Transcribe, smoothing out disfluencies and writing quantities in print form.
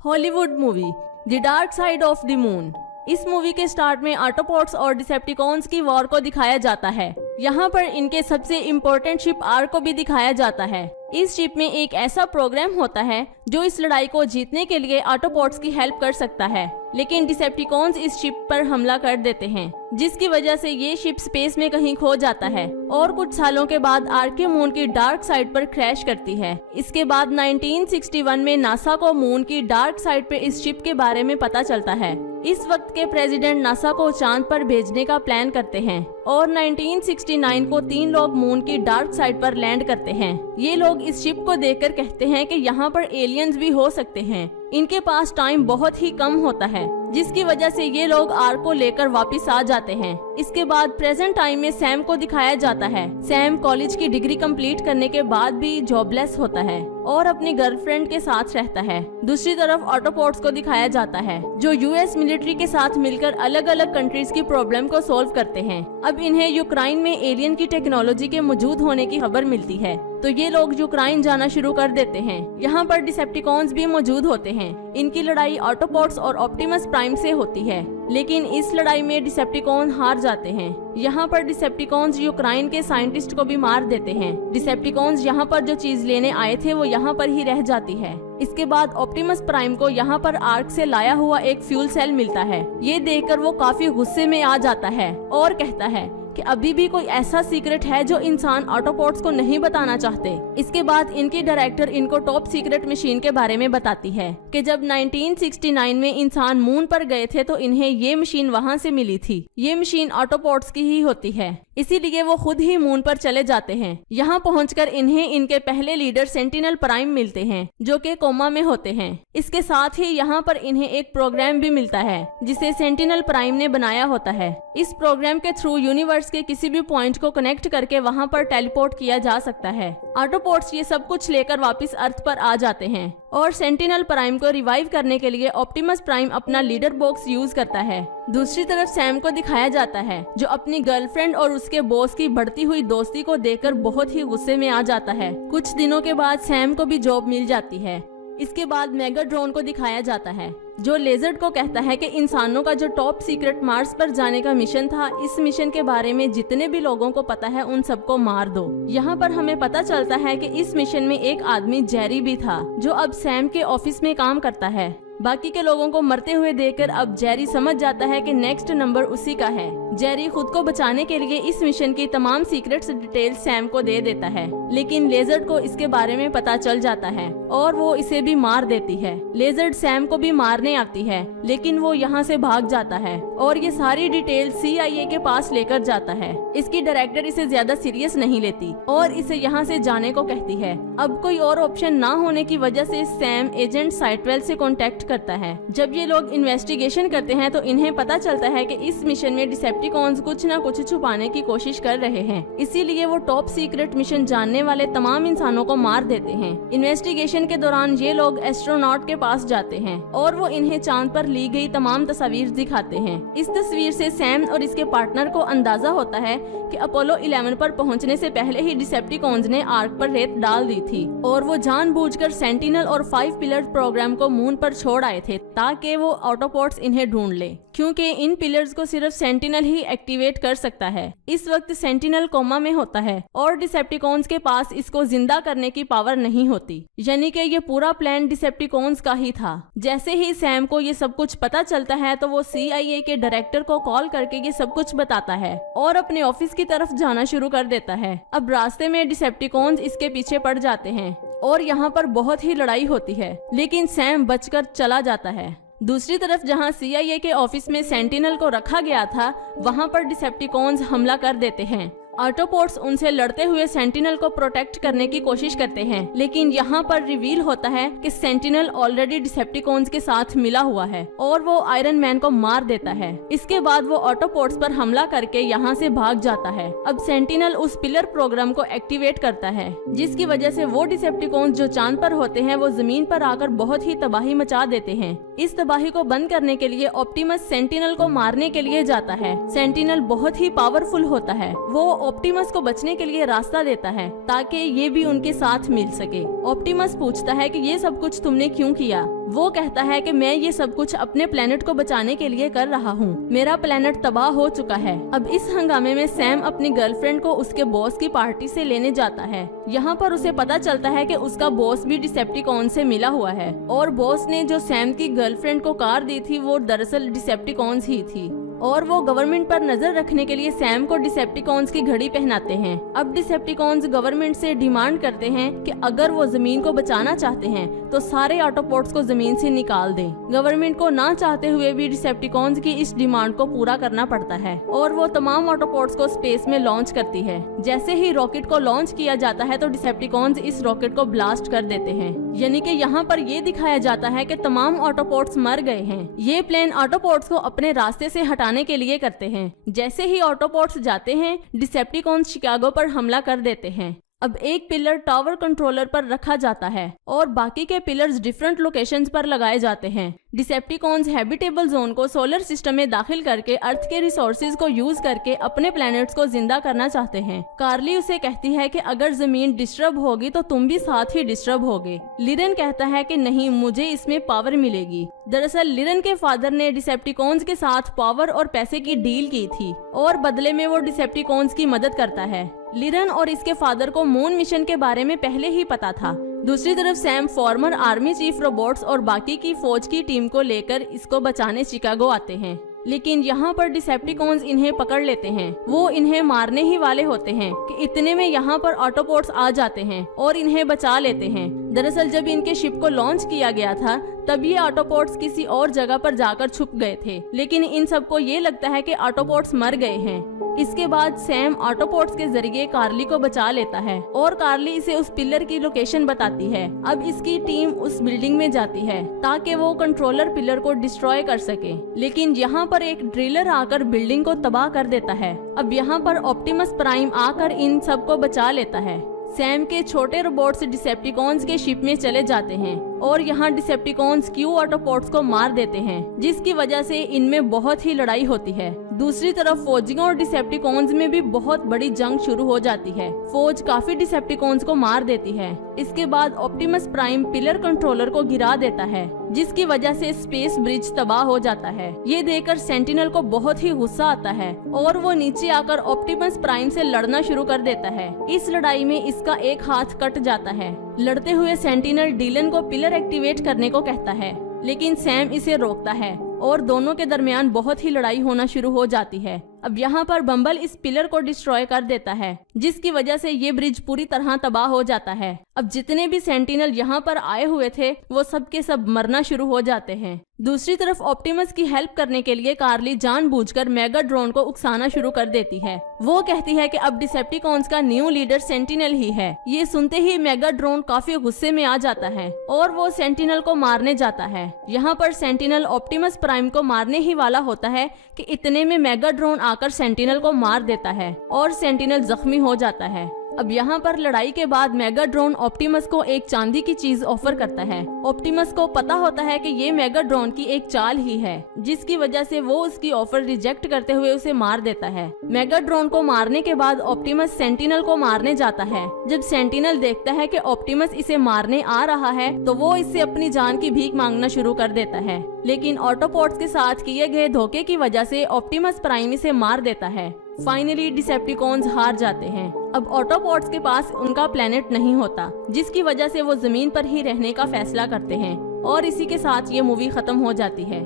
Hollywood movie the dark side of the moon. इस movie के start में Autobots और डिसेप्टिकॉन्स की वॉर को दिखाया जाता है। यहाँ पर इनके सबसे इम्पोर्टेंट शिप आर को भी दिखाया जाता है। इस शिप में एक ऐसा प्रोग्राम होता है जो इस लड़ाई को जीतने के लिए ऑटोबॉट्स की हेल्प कर सकता है, लेकिन डिसेप्टिकॉन्स इस शिप पर हमला कर देते हैं, जिसकी वजह से ये शिप स्पेस में कहीं खो जाता है और कुछ सालों के बाद आर्क के मून की डार्क साइड पर क्रैश करती है। इसके बाद 1961 में नासा को मून की डार्क साइड पे इस शिप के बारे में पता चलता है। इस वक्त के प्रेसिडेंट नासा को चांद पर भेजने का प्लान करते हैं और 1969 को 3 लोग मून की डार्क साइड पर लैंड करते हैं। ये लोग इस शिप को देखकर कहते हैं कि यहाँ पर एलियंस भी हो सकते हैं। इनके पास टाइम बहुत ही कम होता है, जिसकी वजह से ये लोग आर्क को लेकर वापस आ जाते हैं। इसके बाद प्रेजेंट टाइम में सैम को दिखाया जाता है। सैम कॉलेज की डिग्री कंप्लीट करने के बाद भी जॉबलेस होता है और अपनी गर्लफ्रेंड के साथ रहता है। दूसरी तरफ ऑटोबॉट्स को दिखाया जाता है, जो यूएस मिलिट्री के साथ मिलकर अलग अलग कंट्रीज की प्रॉब्लम को सोल्व करते हैं। अब इन्हें यूक्रेन में एलियन की टेक्नोलॉजी के मौजूद होने की खबर मिलती है, तो ये लोग यूक्रेन जाना शुरू कर देते हैं। यहाँ पर डिसेप्टिकॉन्स भी मौजूद होते हैं। इनकी लड़ाई ऑटोबॉट्स और ऑप्टिमस प्राइम से होती है, लेकिन इस लड़ाई में डिसेप्टिकॉन हार जाते हैं। यहाँ पर डिसेप्टिकॉन्स यूक्रेन के साइंटिस्ट को भी मार देते हैं। डिसेप्टिकॉन्स यहाँ पर जो चीज लेने आए थे वो यहाँ पर ही रह जाती है। इसके बाद ऑप्टिमस प्राइम को यहाँ पर आर्क से लाया हुआ एक फ्यूल सेल मिलता है। ये देखकर वो काफी गुस्से में आ जाता है और कहता है कि अभी भी कोई ऐसा सीक्रेट है जो इंसान ऑटोबॉट्स को नहीं बताना चाहते। इसके बाद इनकी डायरेक्टर इनको टॉप सीक्रेट मशीन के बारे में बताती है कि जब 1969 में इंसान मून पर गए थे तो इन्हें ये मशीन वहाँ से मिली थी। ये मशीन ऑटोबॉट्स की ही होती है, इसीलिए वो खुद ही मून पर चले जाते हैं। यहाँ पहुंचकर इन्हें इनके पहले लीडर सेंटिनल प्राइम मिलते हैं, जो कि कोमा में होते हैं। इसके साथ ही यहाँ पर इन्हें एक प्रोग्राम भी मिलता है जिसे सेंटिनल प्राइम ने बनाया होता है। इस प्रोग्राम के थ्रू यूनिवर्स के किसी भी पॉइंट को कनेक्ट करके वहाँ पर टेलीपोर्ट किया जा सकता है। ऑटोबॉट्स ये सब कुछ लेकर वापस अर्थ पर आ जाते हैं और सेंटिनल प्राइम को रिवाइव करने के लिए ऑप्टिमस प्राइम अपना लीडर बॉक्स यूज करता है। दूसरी तरफ सैम को दिखाया जाता है, जो अपनी गर्लफ्रेंड और उसके बॉस की बढ़ती हुई दोस्ती को देखकर बहुत ही गुस्से में आ जाता है। कुछ दिनों के बाद सैम को भी जॉब मिल जाती है। इसके बाद मेगाट्रॉन को दिखाया जाता है, जो लेजर्ड को कहता है कि इंसानों का जो टॉप सीक्रेट मार्स पर जाने का मिशन था, इस मिशन के बारे में जितने भी लोगों को पता है उन सबको मार दो। यहाँ पर हमें पता चलता है कि इस मिशन में एक आदमी जेरी भी था, जो अब सैम के ऑफिस में काम करता है। बाकी के लोगों को मरते हुए देखकर अब जेरी समझ जाता है कि नेक्स्ट नंबर उसी का है। जेरी खुद को बचाने के लिए इस मिशन की तमाम सीक्रेट्स डिटेल सैम को दे देता है, लेकिन लेजर्ड को इसके बारे में पता चल जाता है और वो इसे भी मार देती है। लेजर्ड सैम को भी मारने आती है, लेकिन वो यहाँ से भाग जाता है और ये सारी डिटेल CIA के पास लेकर जाता है। इसकी डायरेक्टर इसे ज्यादा सीरियस नहीं लेती और इसे यहाँ से जाने को कहती है। अब कोई और ऑप्शन ना होने की वजह से सैम एजेंट साइटवेल से कॉन्टेक्ट करता है। जब ये लोग इन्वेस्टिगेशन करते हैं तो इन्हें पता चलता है कि इस मिशन में डिसेप्टिकॉन्स कुछ न कुछ छुपाने की कोशिश कर रहे हैं, इसीलिए वो टॉप सीक्रेट मिशन जानने वाले तमाम इंसानों को मार देते हैं। इन्वेस्टिगेशन के दौरान ये लोग एस्ट्रोनॉट के पास जाते हैं और वो इन्हें चांद पर ली गई तमाम तस्वीर दिखाते हैं। इस तस्वीर से सैम और इसके पार्टनर को अंदाजा होता है कि अपोलो 11 पर पहुंचने से पहले ही डिसेप्टिकॉन्स ने आर्क पर रेत डाल दी थी और वो जानबूझकर सेंटिनल और 5 पिलर प्रोग्राम को मून पर छोड़ आए थे ताकि वो ऑटोबॉट्स इन्हें ढूंढ ले, क्योंकि इन पिलर्स को सिर्फ सेंटिनल ही एक्टिवेट कर सकता है। इस वक्त सेंटिनल कोमा में होता है और डिसेप्टिकॉन्स के पास इसको जिंदा करने की पावर नहीं होती, यानी कि ये पूरा प्लान डिसेप्टिकॉन्स का ही था। जैसे ही सैम को ये सब कुछ पता चलता है तो वो CIA के डायरेक्टर को कॉल करके ये सब कुछ बताता है और अपने ऑफिस की तरफ जाना शुरू कर देता है। अब रास्ते में डिसेप्टिकॉन्स इसके पीछे पड़ जाते हैं और यहाँ पर बहुत ही लड़ाई होती है, लेकिन सैम बचकर चला जाता है। दूसरी तरफ जहाँ CIA के ऑफिस में सेंटिनल को रखा गया था, वहाँ पर डिसेप्टिकॉन्स हमला कर देते हैं। ऑटोबॉट्स उनसे लड़ते हुए सेंटिनल को प्रोटेक्ट करने की कोशिश करते हैं, लेकिन यहाँ पर रिवील होता है कि सेंटिनल ऑलरेडी डिसेप्टिकॉन्स के साथ मिला हुआ है और वो आयरन मैन को मार देता है। इसके बाद वो ऑटोबॉट्स पर हमला करके यहाँ से भाग जाता है। अब सेंटिनल उस पिलर प्रोग्राम को एक्टिवेट करता है, जिसकी वजह से वो डिसेप्टिकॉन्स जो चांद पर होते हैं वो जमीन पर आकर बहुत ही तबाही मचा देते हैं। इस तबाही को बंद करने के लिए ऑप्टिमस सेंटिनल को मारने के लिए जाता है। सेंटिनल बहुत ही पावरफुल होता है, वो ऑप्टिमस को बचने के लिए रास्ता देता है ताकि ये भी उनके साथ मिल सके। ऑप्टिमस पूछता है कि ये सब कुछ तुमने क्यों किया। वो कहता है कि मैं ये सब कुछ अपने प्लेनेट को बचाने के लिए कर रहा हूँ, मेरा प्लेनेट तबाह हो चुका है। अब इस हंगामे में सैम अपनी गर्लफ्रेंड को उसके बॉस की पार्टी से लेने जाता है। यहाँ पर उसे पता चलता है कि उसका बॉस भी डिसेप्टिकॉन से मिला हुआ है और बॉस ने जो सैम की गर्लफ्रेंड को कार दी थी वो दरअसल डिसेप्टिकॉन्स ही थी और वो गवर्नमेंट पर नजर रखने के लिए सैम को डिसेप्टिकॉन्स की घड़ी पहनाते हैं। अब डिसेप्टिकॉन्स गवर्नमेंट से डिमांड करते हैं कि अगर वो जमीन को बचाना चाहते हैं तो सारे ऑटोपॉड्स को जमीन से निकाल दें। गवर्नमेंट को ना चाहते हुए भी डिसेप्टिकॉन्स की इस डिमांड को पूरा करना पड़ता है और वो तमाम ऑटोपॉड्स को स्पेस में लॉन्च करती है। जैसे ही रॉकेट को लॉन्च किया जाता है तो डिसेप्टिकॉन्स इस रॉकेट को ब्लास्ट कर देते हैं, यानी कि यहाँ पर ये दिखाया जाता है कि तमाम ऑटोपॉड्स मर गए हैं। ये प्लान ऑटोपॉड्स को अपने रास्ते से हटाने के लिए करते हैं। जैसे ही ऑटोपॉड्स जाते हैं डिसेप्टिकॉन्स शिकागो पर हमला कर देते हैं। अब एक पिलर टावर कंट्रोलर पर रखा जाता है और बाकी के पिलर्स डिफरेंट लोकेशंस पर लगाए जाते हैं। डिसेप्टिकॉन्स हैबिटेबल जोन को सोलर सिस्टम में दाखिल करके अर्थ के रिसोर्सेज को यूज करके अपने प्लैनेट्स को जिंदा करना चाहते हैं। कार्ली उसे कहती है कि अगर जमीन डिस्टर्ब होगी तो तुम भी साथ ही डिस्टर्ब होगे। लिरन कहता है कि नहीं, मुझे इसमें पावर मिलेगी। दरअसल लिरन के फादर ने डिसेप्टिकॉन्स के साथ पावर और पैसे की डील की थी और बदले में वो डिसेप्टिकॉन्स की मदद करता है। लिरन और इसके फादर को मून मिशन के बारे में पहले ही पता था। दूसरी तरफ Sam farmer army chief robots और बाकी की फौज की टीम को लेकर इसको बचाने शिकागो आते हैं, लेकिन यहाँ पर डिसेप्टिकॉन्स इन्हें पकड़ लेते हैं। वो इन्हें मारने ही वाले होते हैं कि इतने में यहाँ पर ऑटोपॉड्स आ जाते हैं और इन्हें बचा लेते हैं। दरअसल जब इनके शिप को लॉन्च किया गया था तब ये ऑटोपॉड्स किसी और जगह पर जाकर छुप गए थे, लेकिन इन सबको ये लगता है कि ऑटोपॉड्स मर गए हैं। इसके बाद सैम ऑटोपॉड्स के जरिए कार्ली को बचा लेता है और कार्ली इसे उस पिलर की लोकेशन बताती है। अब इसकी टीम उस बिल्डिंग में जाती है ताकि वो कंट्रोलर पिलर को डिस्ट्रॉय कर सके, लेकिन यहाँ पर एक ड्रिलर आकर बिल्डिंग को तबाह कर देता है। अब यहाँ पर ऑप्टिमस प्राइम आकर इन सबको बचा लेता है। सैम के छोटे रोबोट्स डिसेप्टिकॉन्स के शिप में चले जाते हैं और यहाँ डिसेप्टिकॉन्स क्यू ऑटोपॉड्स को मार देते हैं, जिसकी वजह से इनमें बहुत ही लड़ाई होती है। दूसरी तरफ फौजियों और डिसेप्टिकॉन्स में भी बहुत बड़ी जंग शुरू हो जाती है। फौज काफी डिसेप्टिकॉन्स को मार देती है। इसके बाद ऑप्टिमस प्राइम पिलर कंट्रोलर को गिरा देता है, जिसकी वजह से स्पेस ब्रिज तबाह हो जाता है। ये देखकर सेंटिनल को बहुत ही गुस्सा आता है और वो नीचे आकर ऑप्टिमस प्राइम से लड़ना शुरू कर देता है। इस लड़ाई में इसका एक हाथ कट जाता है। लड़ते हुए सेंटिनल डीलन को पिलर एक्टिवेट करने को कहता है, लेकिन सैम इसे रोकता है और दोनों के दरमियान बहुत ही लड़ाई होना शुरू हो जाती है। अब यहाँ पर बम्बल इस पिलर को डिस्ट्रॉय कर देता है, जिसकी वजह से ये ब्रिज पूरी तरह तबाह हो जाता है। अब जितने भी सेंटिनल यहाँ पर आए हुए थे वो सब के सब मरना शुरू हो जाते हैं। दूसरी तरफ ऑप्टिमस की हेल्प करने के लिए कार्ली जानबूझकर मेगाड्रॉन को उकसाना शुरू कर देती है। वो कहती है कि अब डिसेप्टिकॉन्स का न्यू लीडर सेंटिनल ही है। ये सुनते ही मेगाड्रॉन काफी गुस्से में आ जाता है और वो सेंटिनल को मारने जाता है। यहाँ पर सेंटिनल ऑप्टिमस प्राइम को मारने ही वाला होता है कि इतने में मेगाड्रॉन आकर सेंटिनल को मार देता है और सेंटिनल जख्मी हो जाता है। अब यहाँ पर लड़ाई के बाद मेगाड्रॉन ऑप्टिमस को एक चांदी की चीज ऑफर करता है। ऑप्टिमस को पता होता है कि ये मेगाड्रॉन की एक चाल ही है, जिसकी वजह से वो उसकी ऑफर रिजेक्ट करते हुए उसे मार देता है। मेगाड्रॉन को मारने के बाद ऑप्टिमस सेंटिनल को मारने जाता है। जब सेंटिनल देखता है कि ऑप्टिमस इसे मारने आ रहा है तो वो इससे अपनी जान की भीख मांगना शुरू कर देता है, लेकिन ऑटोपॉड्स के साथ किए गए धोखे की वजह से ऑप्टिमस प्राइम इसे मार देता है। फाइनली डिसेप्टिकॉन्स हार जाते हैं। अब ऑटोपॉड्स के पास उनका प्लेनेट नहीं होता, जिसकी वजह से वो जमीन पर ही रहने का फैसला करते हैं और इसी के साथ ये मूवी खत्म हो जाती है।